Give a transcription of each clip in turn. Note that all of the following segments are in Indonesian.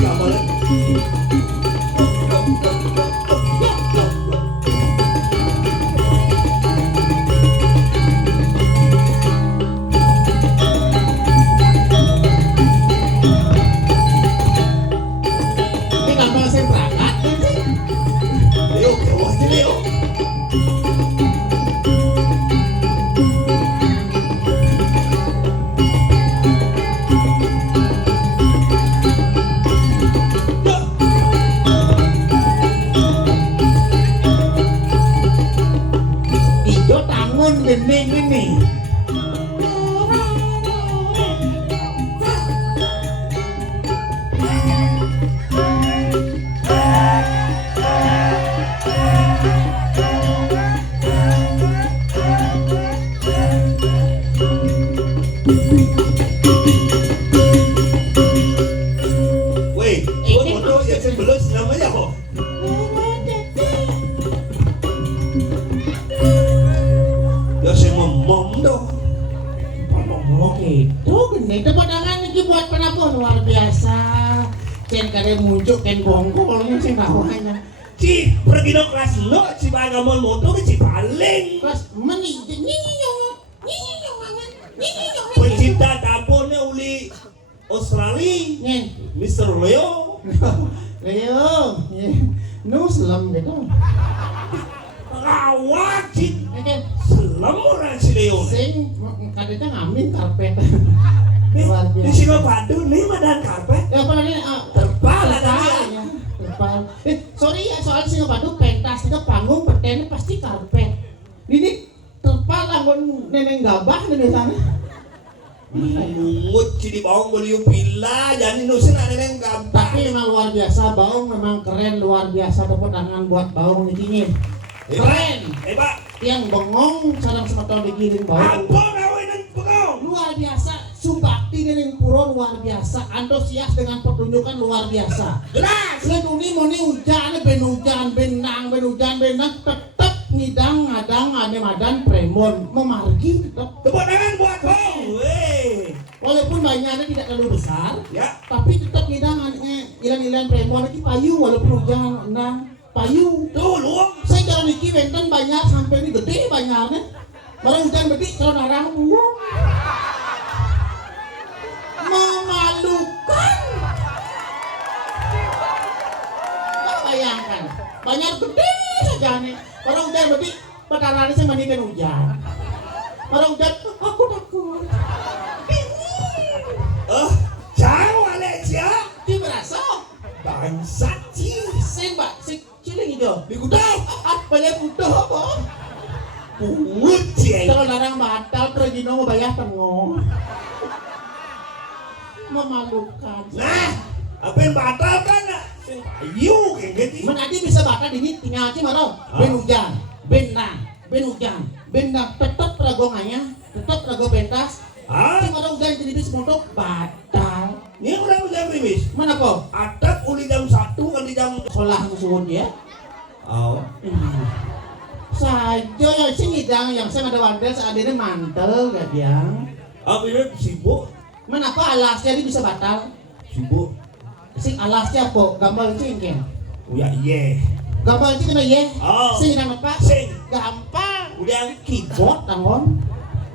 gambarnya. Ini gambar saya berangkat kan sih? Leo, kewah sih Leo. Ijo tangun gening ini. Weh, buat foto yang sebelum namanya kok. Ya saya ngomong dong. Oh gitu gini. Tepuk tangan lagi buat penabur luar biasa. Ken kare muncul ken bonggolnya sih bawahnya. Ci pergi dong kelas lo, ci bangamon moto ke ci paling. Terus nyong. Pencipta dapurnya uli Australia, Nyen. Mr. Leo. Leo. Nu selam gitu. Rawat ci Oke. selam orang si Leo. Sing kadang ngamin karpet. Nih, Luar di biasa. sini padu nih madan karpet. Ya apa ini Terpal ada terpal dia. ya. Terpal. Sorry ya soal sing padu pentas ke panggung petene pasti karpet. Ini terpal lamun neneng gabah di sana. Mungut ci di bawang beliau pila, jadi nusin ada yang gampang. Tapi memang luar biasa, Baung memang keren luar biasa. Tepuk tangan buat Baung ini. Keren. Pak, Yang bengong sarang sepatau dikirim Baung. apa ngawinan pegong? Luar biasa, subakti dengan puro luar biasa, antusias dengan pertunjukan luar biasa. Jelas. Seduni moni hujan, ben hujan, benang, tetep ngidang ngadang ade madan premon memargi tetep. Tepuk tangan buat bong. Weh. Walaupun banyaknya tidak terlalu besar, Ya. tapi tetap ngidang ilan-ilan premon itu payu walaupun hujan nang payu. Tuh luang. Saya kalau niki benten banyak sampai ini gede banyaknya. Barang hujan gede kalau narang memalukan. Nggak bayangkan, banyak gede saja nih. Barang hujan gede, petarannya saya mandikan hujan. Barang hujan, aku takut. Jauh Alexia. Dia berasa, Bangsat ci. sembak, si ciling hijau. Di gudang. Banyak butuh apa? Pungut ci. Kalau larang batal, terus Gino mau bayar tengok. Memalukan. Nah, apa yang batal kan? Sing payu kayak gitu. Menadi bisa batal ini tinggal aja marah. Ben hujan, ben hujan, tetap ragongannya, tetap rago pentas. Ah, Tapi marah hujan jadi bis motor batal. ini udah jam rimis. Mana po? Atap uli jam 1 kan di jam. Sekolah musuhun ya. Oh. Saja ya sing hidang yang saya ada wandel seadanya mantel gak dia. Apa ini sibuk? Kenapa alasnya ini bisa batal? Sibuk. Sing alasnya po gambar cingking. Oh ya iya. Gambar itu kena ye. Oh. Sing hidang apa? Sing. Gampang. Udah Keyboard tangon.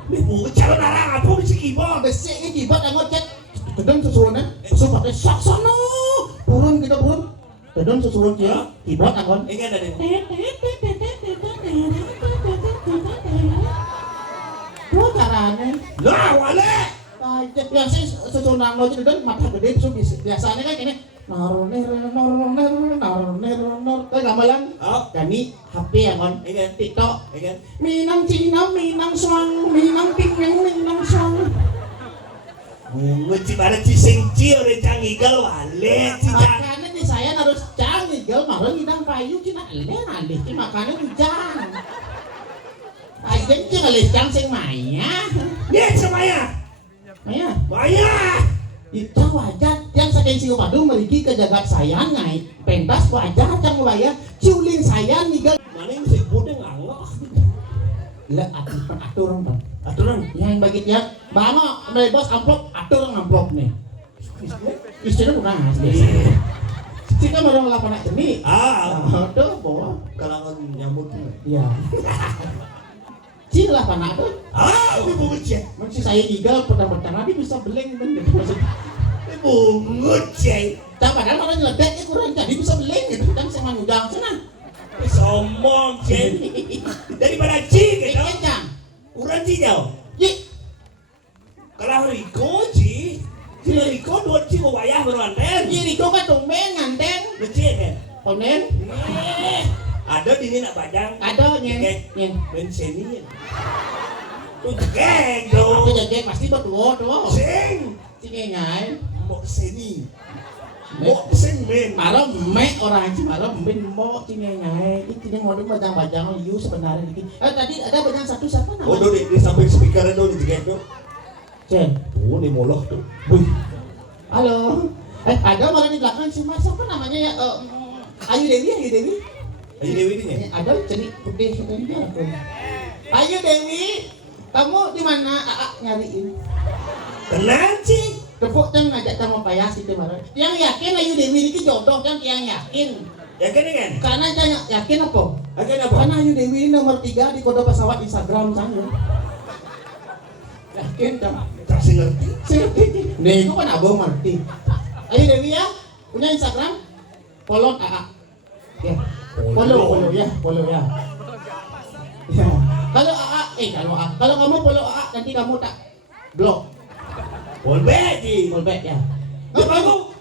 Ini bu calon arang apa di keyboard? Besek ini keyboard tangon cek. Kedeng susuannya. Supaya sok sono. Burun kita burun. Kedeng susuan dia. Keyboard tangon. Ingat ada. Dua caranya. Lah wale. Tajam yang sih susunan lo jadi mata gede so biasanya kan ini nor kayak gamelan Oh, Dani HP ya kon ingat. TikTok Ingat. Minang Cina Minang Swang Minang Pingeng Minang Swang Bungut ci pada cising ci oleh canggigel wale ci cang. makanya di saya harus canggih gal malah ngidang payu Cina alih makanya hujan aja cina lecang sing maya Dia semuanya. maya Maya. itu wajar yang saking si Padung merigi ke jagat saya naik pentas wajar cang waya ciulin saya nih gal Mana ini si bude ngangok. lah aturan bang Aturan. yang bagi dia bango dari bos amplop aturan amplop nih Istrinya bukan kita orang lapan jenis. Tuh bawa kalangan nyamuk tuh. iya cing lah panah tuh Ini bungut ya. masih saya gigal petang-petang nanti bisa beleng kan gitu maksud Ini bungut ya. tak padahal kalau nyeledeknya kurang jadi bisa beleng gitu kan sama ngudang sana Somong ya. Daripada cing gitu. iya cang Kurang cing jauh. Ji, Kalau Riko cing. Si Riko dua cing mau bayar berwanten. ji Riko kan tumben nganten Becet kan. konen Ada di ini nak bajang. ada nyen Benseni. Tuh geng dong. aku jadi pasti berdua tuh Sing. cing ngai Mau seni. Mau sing men. malam mek orang sih malam men mau cing ngai itu dia ngomong bajang-bajang liu sebenarnya gitu tadi ada bajang satu siapa Oh, namanya di samping speaker itu di geng tuh. Cen Oh, ini moloh tuh. Wih. Halo. Ada malah di belakang si Mas apa namanya ya? Ayu Dewi. Ayo Dewi ini ya. Ada cerik putih ini aku. Ayu Dewi, kamu di mana? Nyariin. Tenang sih. Tepuk ceng ngajak sama payas itu marah. Yang yakin Ayu Dewi ini jodoh kan yang yakin. Yakin kan? Karena ceng yakin apa? Yakin apa? Karena Ayu Dewi ini nomor 3 di kode pesawat Instagram ceng. Yakin ceng. Tak sih ngerti. Nih, itu kan abang ngerti. Ayo Dewi ya, punya Instagram? Follow AA. Ya. Follow ya. Ya. Kalau AA, kalau kamu follow AA nanti kamu tak blok. Polbek di. Follow back ya.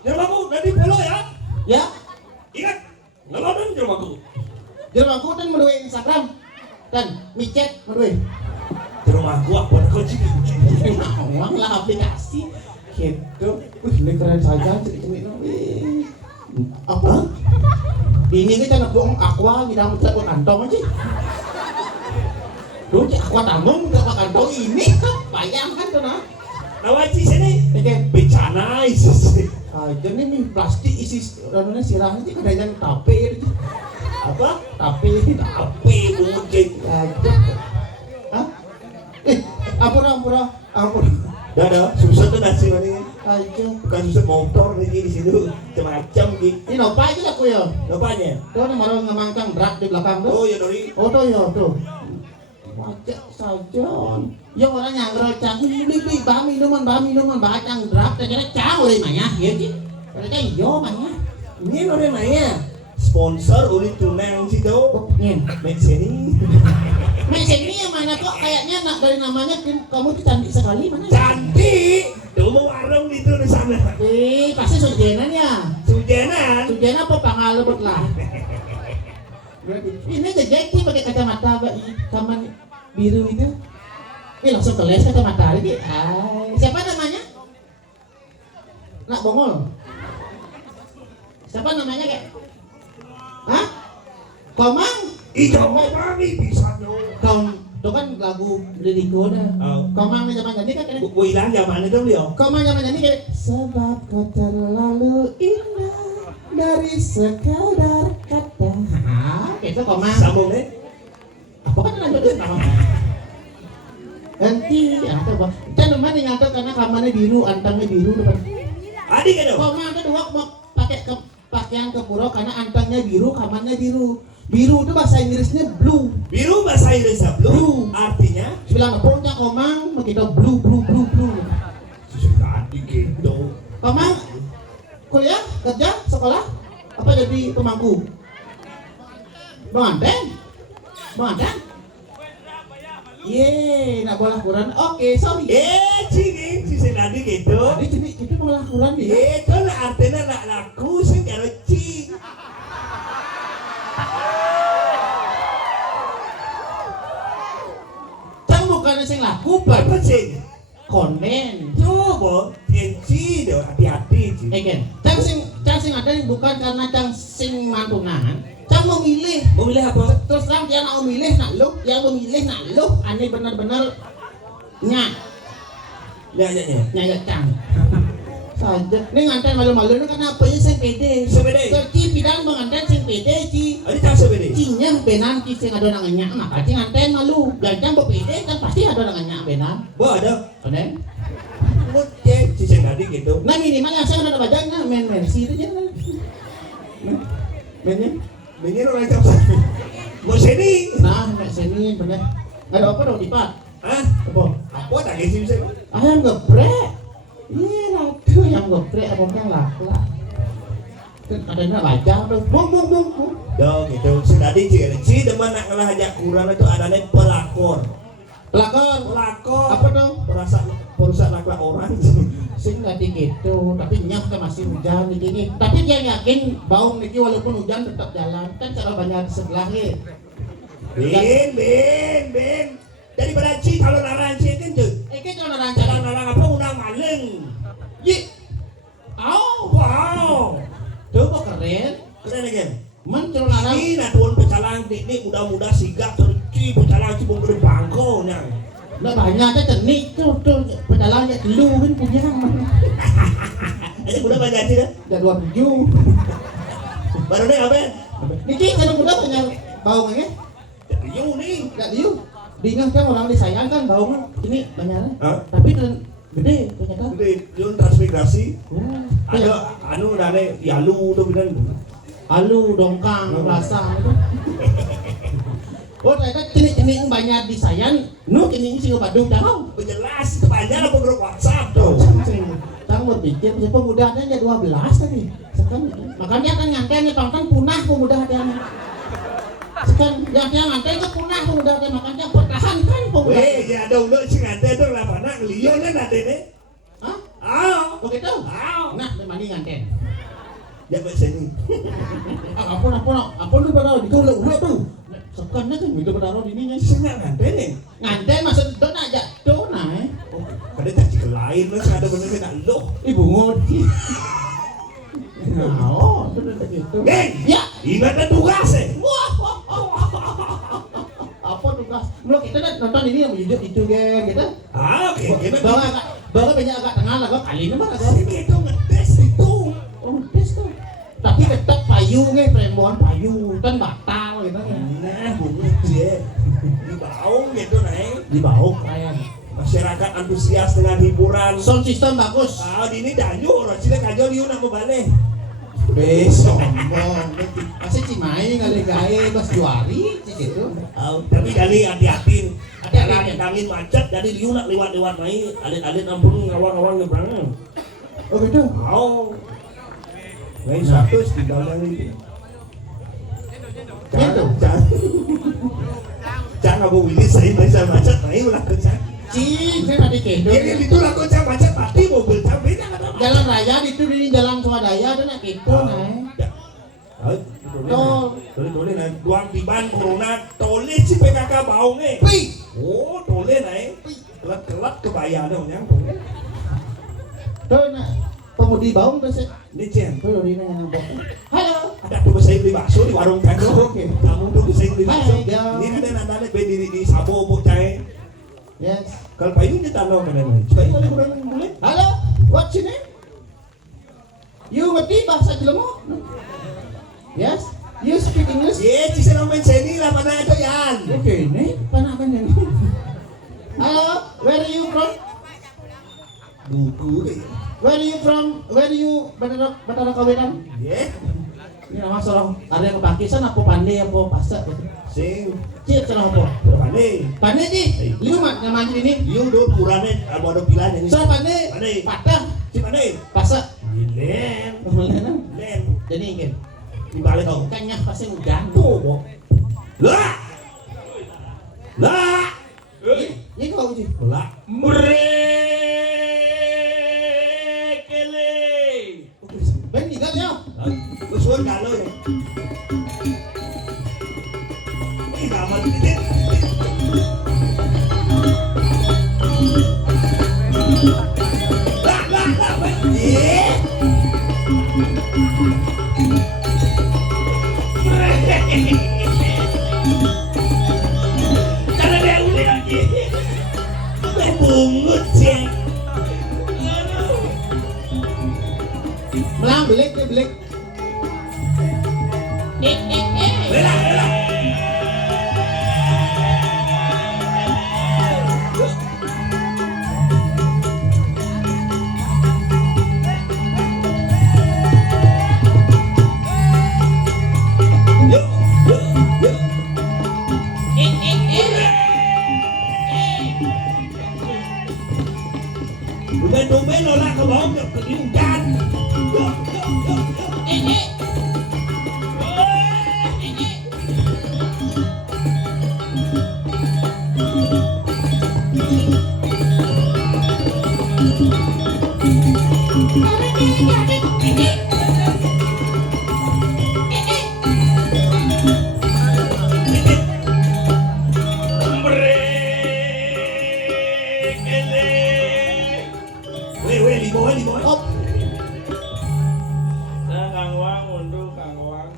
Jermaku, nanti follow ya. Ya. Ingat, ngelodong jermaku. Jermanku kan melalui Instagram dan micet melalui. Jermaku apa kau cik? Uang lah aplikasi. Gitu. Wih, ini keren saja ceritanya. Apa? Ini kita nak buang aqua di dalam truk kantong aja. Duh, aqua tambung enggak kantong ini kan bayangkan tuh nah. Nawaci sini. Oke, Bencana isis. aja nih plastik isi rananya sirahnya sih kadang tape gitu. Apa? Tape. Api mungkin. Aja. Hah? Ampura. Dah, susah tuh nasi mana? Aja. Bukan susah motor lagi di situ, macam gitu. Ini nopa aja aku ya. Apanya? Tuh nih malah ngemangkang berat di belakang tuh. Oh ya Dori. Oh tuh ya tuh. Wajah saja. Yang orang yang recang beli bahan minuman bacang draft kira cang oleh manya ya sih. Kira yo manya. Ini orang nanya. Sponsor oleh tunang sih tuh. Nih. Menceni. Mesin ini yang mana kok kayaknya nak dari namanya kamu tuh cantik sekali mana? Cantik. Tuh mau warung itu di sana. Pasti sujenan ya. Sujenan. Sujenan apa pangalebet lah. Ini Jeki pakai kacamata taman biru itu. Langsung keles kacamata lagi. Siapa namanya? Nak Bongol. Siapa namanya kek? Hah? Komang? Iya mau mami bisa dong. Itu kan lagu Liriko dah. Komang zaman jadi kan kena. Hilang zaman itu dia. Komang zaman jadi kayak sebab kau terlalu indah dari sekadar kata. Itu Komang. Sambung deh. Apa kan lanjutin nama? Nanti apa bang? Kita nomor yang ngatur karena kamarnya biru, antangnya biru depan. Adik kan? Komang ada dua mau pakai pakaian kepuro karena antangnya biru, kamarnya biru. Biru itu bahasa Inggrisnya blue. Biru bahasa Inggrisnya blue. Artinya? Bilang punya Komang begitu blue. Sudah gitu. Komang kuliah, kerja, sekolah, apa jadi pemangku? Bang Anten? Nak bola Quran. Oke, sorry. Cingin si senadi gitu. Tadi jadi bola Quran ya. Itu lah artinya nak laku sih kalau cing. Bukan sing laku, Apa sih? konten. Coba, tensi deh, hati-hati sih. Eken, cang sing ada bukan karena cang sing mantungan. Cang memilih. Memilih apa? Terus terang dia nak memilih nak lu, yang memilih nak lu. Aneh benar-benar nyak. Ya. Cang. Saja. Ini nganten malu-malu ini kenapa ya sing pede? Sepede. Ci pidang menganten sing pede ci. Ada tak sepede? Cinya benan ci sing ada nang nyak, maka ci nganten malu. Ganteng pede kan pasti ada nang nyak benan. Bo ada. Konen? Mungkin si senadi gitu. Nah minimal yang saya ada bajanya main Mercy itu jangan. Mainnya. Mainnya orang jam satu. Mau sini. Nah, mek sini bener. Ada apa dong Dipak? Hah? Apa? Apa tak kisah saya? Ayam geprek. Iya, aduh ayam geprek abangnya lah. Kadang-kadang baca tuh. Bung. Yo gitu. Sudah dici demen nak ngalah hajak kurang itu adanya pelakor. Pelakor. Apa dong? Perusak naklah orang. Sing tadi gitu, tapi nyap kan masih hujan di sini. Tapi dia yakin baung niki walaupun hujan tetap jalan. Kan cara banyak sebelahnya. Ben. Dari beranci kalau naranci kan tuh. Kan kalau rancang Narang apa unang maleng. Yi. Au. Wow. Tuh kok keren. Keren lagi. Man kalau narang. Ini nak tuan pecalang ini muda-muda sigap terci pecalang cibung gede bangko nyang. Nah banyak aja cenik tuh pedalang ya dulu kan punya Ini muda banyak sih dah. udah 27. Baru deh apa? Niki kalau muda banyak baungnya. Yu nih. Enggak diu. Bingung kan orang disayang kan baung ini banyaknya. Hah? Tapi gede ternyata. Jadi yun transmigrasi. Ada Ada anu dari yalu tuh bilang. alu dongkang rasa itu. Oh ternyata jenis banyak disayang. Nu jenis sing Badung tahu. Jelas kepanjang apa grup WhatsApp tuh. Tang berpikir pemudanya aja 12 tadi. Sekarang makanya kan ngantai tonton punah pemuda hatinya. Sekarang yang ngantai ke punah pemuda hatinya makanya pertahankan pemuda. Weh, ya dong lo sing ngantai dong lah mana liyo nya nade ne. Hah? Begitu? Nah, mandi ngantai. Ya sini. Ampun lu pada itu ulah tuh. Sekarang kan itu pada di ininya. Sing ngantai ne. Ngantai maksud dona aja dona Kada tak cik lain lo ada bener nak lo. Ibu ngodi. Nah, bener gitu. Geng, Ya, ingat tugas wah. Apa tugas? Lo kita nonton ini yang menunjuk itu geng, gitu. Oke, kita Bawa banyak agak tengah lah, kali ini mah agak. sini itu ngetes itu. Oh, tes tuh. Tapi tetap payungnya, perempuan payung, kan batal gitu kan. Nah, bungut dia. Di baung gitu naik. Di bawah keren. Masyarakat antusias dengan hiburan. Sound system bagus. Di ini danyu orang Cina kajol liu nak membalik. Sombong. Masih Cimahi kali gawe Mas Juari gitu. Tapi dari hati-hati. Hati-hati. Angin macet jadi liu nak lewat-lewat naik. Alit-alit ampun ngawang-ngawang nyebrang. Oh gitu. Naik 100 di dalam itu. Gitu. Jangan aku willy saya macet naik ulah kencang. Saya tadi kendo. Dia itu lah kencang macet pasti mobil campur Jalan raya itu di jalan swadaya ada nak gitu naik. Tole naik duang tiban corona tole si PKK baungnya. Oh tole naik. Kelat kebaya dong yang. Tuh nak pemudi baung tuh sih. Ini Jen. Tuh di mana halo. Ada tuh saya beli bakso di warung Tango. Oke. Kamu tuh saya beli bakso. Hai, Ini ada berdiri di Sabo bu cai. Yes. Kalau payung kita tahu kan ini. Coba boleh. Halo. What's your name? You ngerti bahasa Jelemo? Yes. You speak English? Ye, cisa naman seni lah mana itu yan. Oke, ini mana kan ini? Halo. Where are you from? Buku deh. Where are you from? Where are you Batara Kawetan? Ye, Ini nama seorang ada yang kepakisan apa pandai apa pasak gitu. sing. Cip cerah apa? Pandai. Pandai ji. Liu mak nama ini. Liu do kurane ada pilihan ini. Cerah pandai. Pandai. Patah. Si pandai. Pasak. Len. Kemudian Len. jadi ingin. Di balik kau. Kayaknya pasti udah. Tuh. Lah. Lah. Ini kau sih. Lah. Ben tiga ya. Usul kalau ya. Ini gaman ini. Lah. Karena dia uli lagi. Bungut sih. Melang belik dia belik. Bela. Limo. Oh, Nah, Kang Wang mundur, Kang Wang.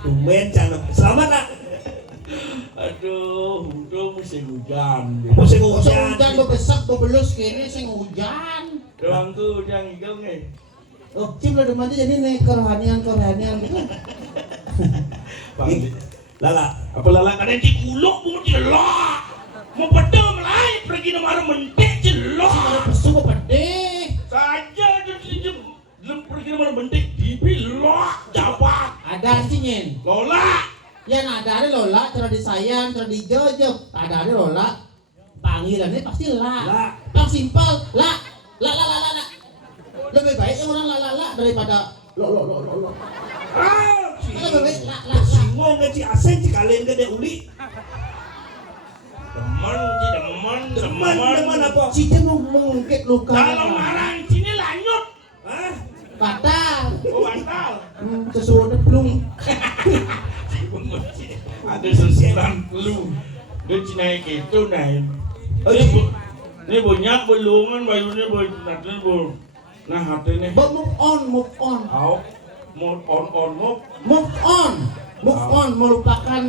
Tumben cantik. Selamat nak. Aduh, untung musim hujan. Musim masa hujan. hujan bebesak bebelus kene sing hujan. Doangku udah ngigel nih. Oh, cim lah demen jadi nih kerohanian gitu. Lala. Apa lala kadang cikuluk mau celok. Mau pedem lain pergi nomor mentik celok. Ada pesu apa pede? Saja belum pergi nomor mentik dipilok jawab. Ada sih nyen. Lola. Yang ada lola, cara disayang, cara dijojok. Ada lola, panggilannya pasti la. Yang simpel, la. Lebih baik yang orang la daripada lo. Lebih baik la. Singong ngaji asen ci kalian gede uli. Demen apa? Cici mau mengungkit luka. Kalau marang sini lanjut. Hah? Batal. Oh bantal. Sesuatu belum. Ada sesuatu lu. Dia cina gitu naik. Ini banyak belungan bayunya nanti bu. Nah hati nih. But move on. Au, move Move on melupakan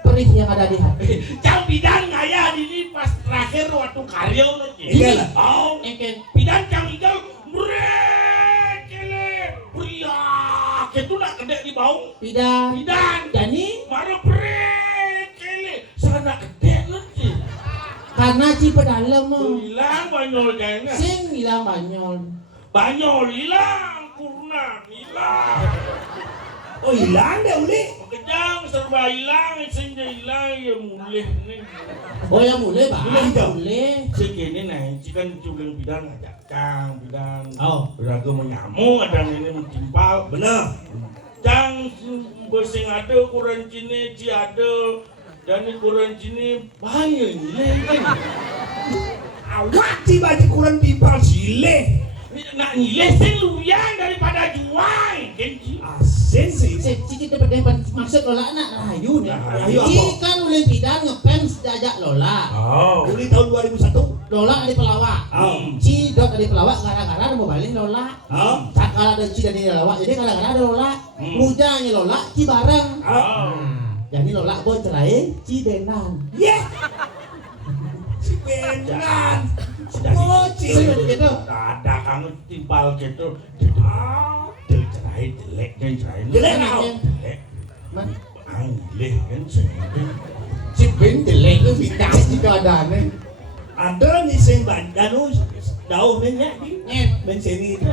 perih yang ada di hati. Jauh bidan ngaya ini pas terakhir waktu karyo nanti. Iya lah. Au, Eken. bidan cang igal brek kele beriak itu nak gede di bau. Tidak. Bidan Jadi marah brek kele sana gede nanti. karena ci pedalam mah. Hilang banyol kayaknya. Sing hilang banyol. Banyol hilang, kurna hilang. Oh hilang deh uli. Kejang serba hilang, sing dia hilang ya mulih nih. Oh ya boleh pak. Boleh hijau. Boleh. Segini nih, cikan culing bidan ngajak cang, bidan. Oh. Beraga menyamuk, ada ini mentimpal. Benar. Cang bersing ada, kurang cini, ci ada. Dan ini kurang cini banyak nilai kan. Awak ci baju kurang dipal sile. Nak nilai sing luyang daripada jual, kenci. Asen sih. Cici dapat maksud Lola anak rahayu nih. Rahayu apa? Cici kan ulin bidan ngefans diajak Lola. Oh. Uli tahun 2001. Lola ada pelawak. Oh. Ci dot ada pelawak gara-gara mau balik Lola. Oh. Sakala ada Ci dari pelawak jadi gara-gara ada Lola. Mudanya Lola Ci bareng. Oh. Jadi Lola boy cerai Ci benan. Yeah. Si Benan. Oh ci. Serius gitu. Ada kamu timpal gitu. Dia cerai jelek, dia cerai Jelek kau. jelek. Man, Anglih kan sehingga Ci ben jelek itu bidas di keadaannya. Ada nih sing bandanu jauh nih ya. Nyet. Ben sini itu.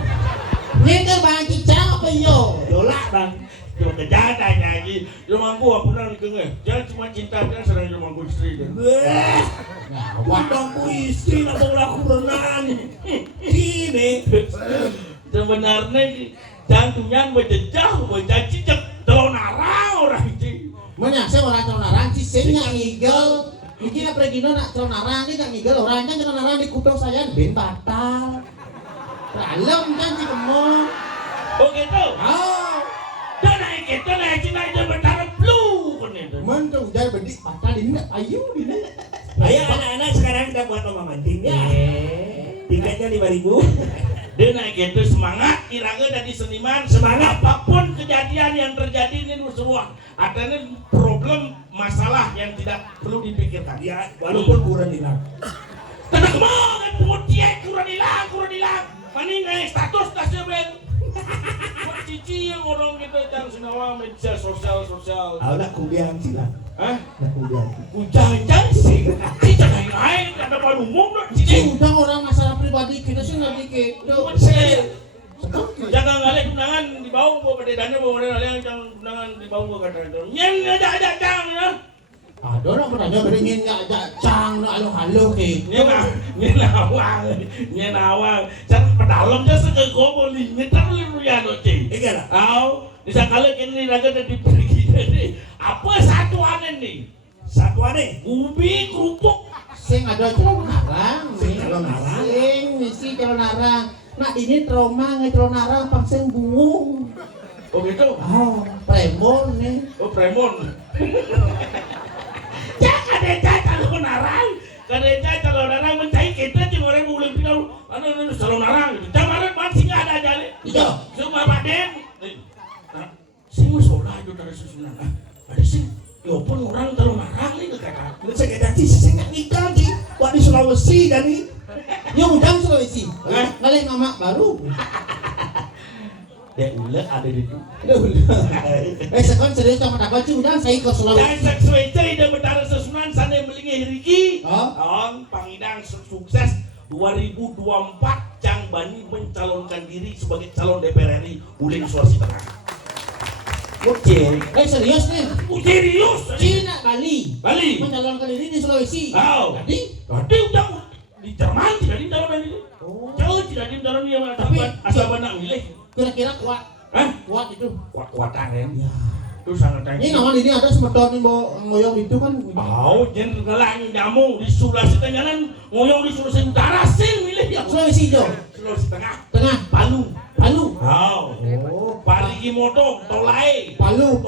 Nyet kan bang Cicang apa yo? Lola bang. cuma kejahatan lagi. Rumahku apa pernah dikengeh. Jangan cuma cinta kan serang rumahku istri kan. Wah. Wadangku istri nak laku renang. Ini. Sebenarnya jantungnya berjejah, bercacicek, telonara orang itu. Menyaksa orang celonarang cisenya ngigel. Mungkin apa lagi nak celonarang ini tak ngigel orang kan celonarang di kuping saya ben batal. Dalam kan si kemo. Oh gitu. Oh, Dan naik gitu naik cina itu bertarung blue kan itu. mentung jadi bedik batal ini ayu ini. Ayo anak-anak sekarang kita buat lomba mancing ya. Tiketnya 5.000. Dia naik gitu semangat, iraga dari seniman, Semangat. apapun kejadian yang terjadi ini seruang. Ada problem masalah yang tidak perlu dipikirkan. Ya, walaupun kurang hilang. Tenang kemana pungut dia kurang hilang. Mani naik status tasnya ben. Buat cici yang orang kita jangan senawa media sosial. Aku nak kubiang sila. Hah? Nak kubiang. Ujang sih. Cici naik ada pada umum dong cici. Udah orang masalah pribadi kita sih nggak dikit. Jangan ngalih kundangan di bawah bawa pada dana bawa pada ngalih jangan kundangan di bawah kata itu. Nyen aja jangan ya. Ada nak bertanya beringin ya cang nak halo ke. Nyenawang. Can pedalem aja segego boleh nyetar lu ya no cing. Iya lah. Au, bisa kali kini raga dari pergi ini. Apa satuan ini? Satuan nih. Ubi kerupuk. Sing ada calon narang, Sing calon narang. Sing misi calon narang. Nah ini trauma nge calon narang pangseng bungung. Oh gitu. Oh, premon nih. Oh premon. Jangan ada calon narang. Kadang calon narang mencari kita cuma orang boleh bilang, anu calon narang. Jangan masih nggak ada jalan. Iya. Semua baden. Sing musola itu dari susunan. Ada sing. Ya pun orang calon narang ini kata. Lu saya jadi saya nggak nikah di. Wah di Sulawesi jadi. Yung udang Sulawesi. Ngalih mama baru. Ya ulah ada di itu. Sekon serius sama dapat sih udang saya ke Sulawesi. Dan sesuai ida betara sesunan sana melingi hiriki. Oh. Pangidang sukses 2024 Cang Bani mencalonkan diri sebagai calon DPR RI Uling Sulawesi Tengah. Oke. Serius nih. Serius. Cina Bali. Bali. Mencalonkan diri di Sulawesi. Oh. Tadi udah di Jerman tidak di dalam ini. Oh. Jauh tidak di dalam dia Tapi asal benak milih. kira-kira kuat. Hah? Kuat itu. Kuat-kuatan kan. Ya. Itu sangat Ini nama ini ada semeton yang mau ngoyong itu kan. Oh, jen ngelang nyamuk di Sulawesi Tengah kan ngoyong di Sulawesi Utara sih milih ya. Sulawesi hijau. Sulawesi Tengah. Tengah. Palu. Palu. Oh. Parigi Modong, Tolai. Palu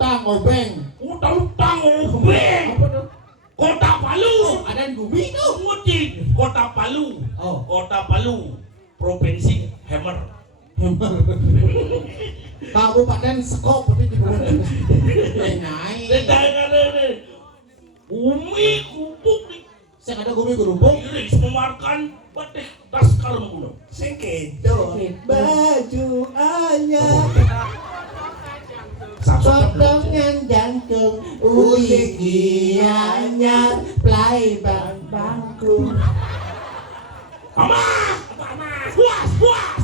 tang, obeng. Utang obeng. Apa tuh? Kota Palu. Ada yang gumi tuh. Mudik. Kota Palu. Oh. Kota Palu. Provinsi Hammer. Kabupaten Sekop tapi di bawah. Naik. Sedangkan Umi Kupuk nih. Saya ada gumi gerubuk. Iris memarkan batik tas kalem gunung. Sing kedo. Baju anyar. Potongan jantung gigi anyar play bangku. Mama. Puas.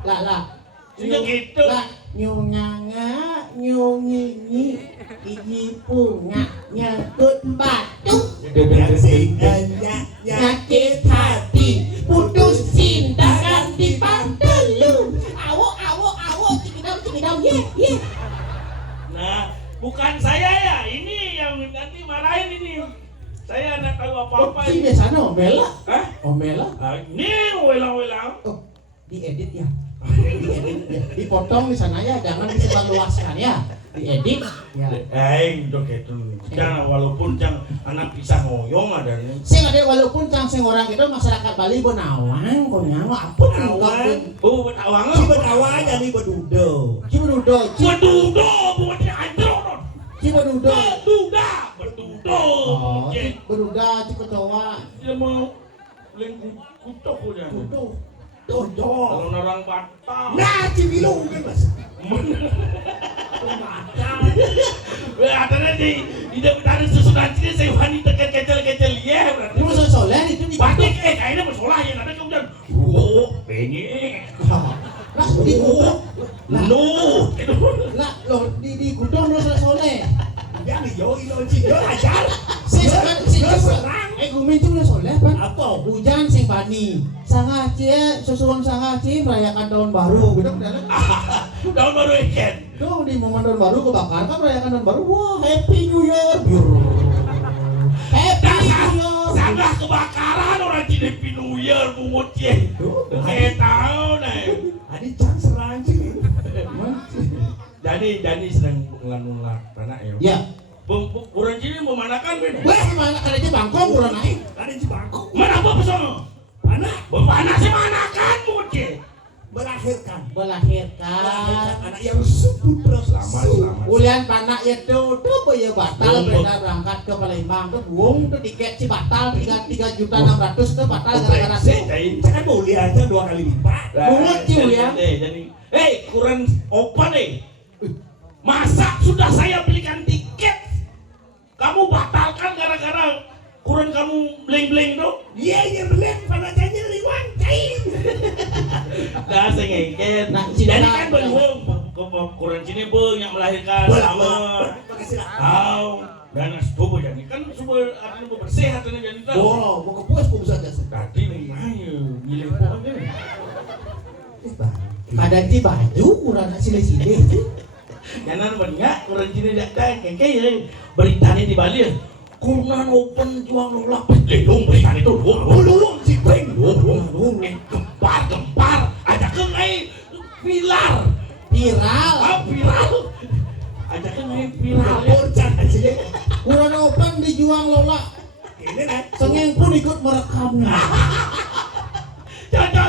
Lah. Sudah gitu. Lah nyunganga nyungingi gigi punga nyangkut batu. Sing banyak Nyakit hati putus cinta ganti pantelu. Awo cikidau ye. Nah, bukan saya ya. Ini yang nanti marahin ini. Saya nggak tahu apa-apa. Si biasanya Omela. Hah? Omela. Ini welang-welang. Oh, diedit ya. Dipotong di sana ya, jangan disebarluaskan ya. Diedit ya. Udah gitu. Jangan walaupun jangan anak bisa ngoyong ada nih. Sing ada walaupun sing orang itu masyarakat Bali benawang, kok nyawa apa Benawang. Oh, betawang. Si Betawa jadi bedudo. Cibedudo, Bedudo, buat dia andron. Cibedudo. Bedudo. Oh, Cibeduda, Cipecowa, Dia mau lengkut kutok udah. Dudo. Dodo. Kalau orang Batak. Nah, Cibilung kan mas. Ada nanti tidak bertahan sesudah ini saya wanita kecil ya berarti. Itu musuh soleh itu di Batik kayaknya masalah yang ada kemudian. Pengen. Lah di gudang. No. Lah loh di gudang musuh soleh. Ya nih yo ajar. Si serang. Gumin itu musuh soleh kan? Apa? Hujan sing bani. Sangah cie susulan sangah cie merayakan tahun baru gitu kan. Tahun baru ikan. Tuh di momen tahun baru kebakar kan merayakan tahun baru. Wah, Happy New Year. Happy New Year. Sanggah kebakaran orang tidak New Year bungut ya. Kayak tahu nih. Adi cang serang sih. Jadi sedang ngelan tanah ya. Ya. Kurang sini memanakan beda. Wah, mana kan aja bangkong kurang naik. Ada di bangku. Mana apa pesono? Anak Bapaknya sih manakan bungut melahirkan Melahirkan. anak yang suputra Selamat. Ulian panak itu tuh ya batal mereka berangkat ke Palembang tuh buang tuh tiket si batal 3.600.000 tuh batal gara-gara tuh. Saya kan mau lihat aja 2 kali lipat. Bungut cium ya. Jadi, kurang open Masa sudah saya belikan tiket, kamu batalkan gara-gara kurang kamu bling-bling tuh? Iya belum pada janji liwan cair. Dah saya ngeket. Nah, Jadi kan belum kurang sini yang melahirkan Boleh, sama. pakai sila. Dan coba jadi kan coba artinya bersehat dan jadi tahu. Oh, mau ke puas pun bisa jasa. Tadi ayo milih pohonnya. Kadang di baju kurang sile-sile. Jangan banyak kurang cina datang kayak beritanya di Bali. Kurnan open jual nolak. Dong beritanya itu dong si Beng dong. Gempar ada kan pilar. Viral. Viral. Ada kan viral. Borcan aja. Kurang open dijual lola. Ini kan. Sengeng pun ikut merekamnya. Cocok.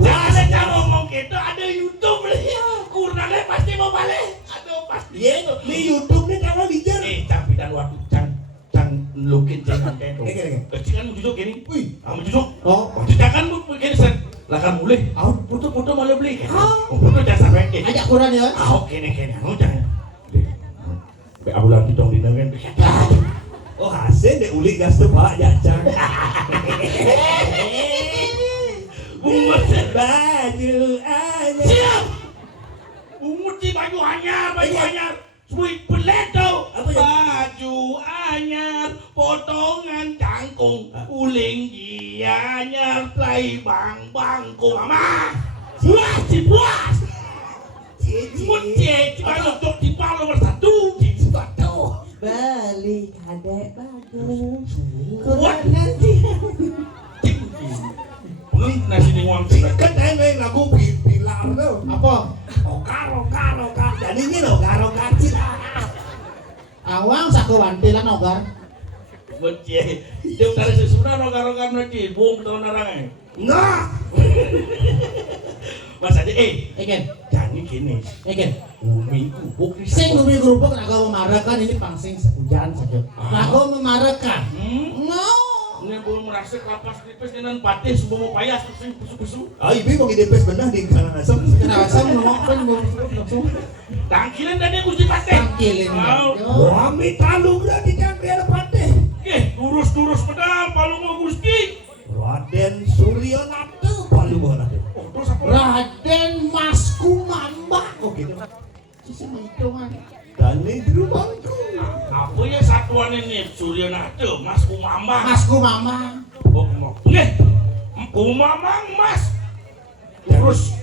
Jangan ngomong gitu. Ada YouTube nih. Kurnannya pasti mau balik. Aduh pasti. Iya, di YouTube nih kalau lijar. Tapi dan waktu can lukin jangan kayak itu. Jangan mau duduk gini. Wih, kamu duduk. Oh, Jangan begini set. Lakan mulai. Foto mau beli. Foto jangan sampai. ajak kurang ya. Kene. Jangan. Be abulan ditong dinangan. Oh, hasil deh uli gas tuh Pak Jacang. Umut Baju aja. siap. Umut di baju anyar. Sweet potato. Baju anyar, potongan kangkung, uling anyar, play bangkung. Mama, puas. Umut kalau untuk di palu nomor 1. Balik adek bagus. Kuat nanti. Belum nasi di uang Kan main lagu pilar tuh. Apa? Okar. Dan ini loh karo kacil. Awang sako wantilan ogar. Bocah, jauh dari sesudah rogar-rogar nanti, buang tahun orang. Nah, Mas aja, Eken, jangan gini. Umi kubuk di sing bumi gerubuk nak kau memarakan ini pangsing hujan saja. Nak kau memarakan. No. Ini belum merasa kelapas tipis dengan patih semua mau payah susu. ibu mau ngidepes benar di kanan asam. Kenapa saya ngomong kan langsung Tangkilin tadi gusti patih. tangkilin. Kami talu berarti kan biar pateh. Durus pedal palu mau gusti. Raden Suryanata palu mana? Oh, terus apa? Raden Masku Mamba. Oh gitu. Sisi hitungan. Dan ini di rumahku. Apa ya satuan ini? Suryanata, Mas Kumambang. Masku Mama. Oh, Kumambang. Kumambang, Mas. Terus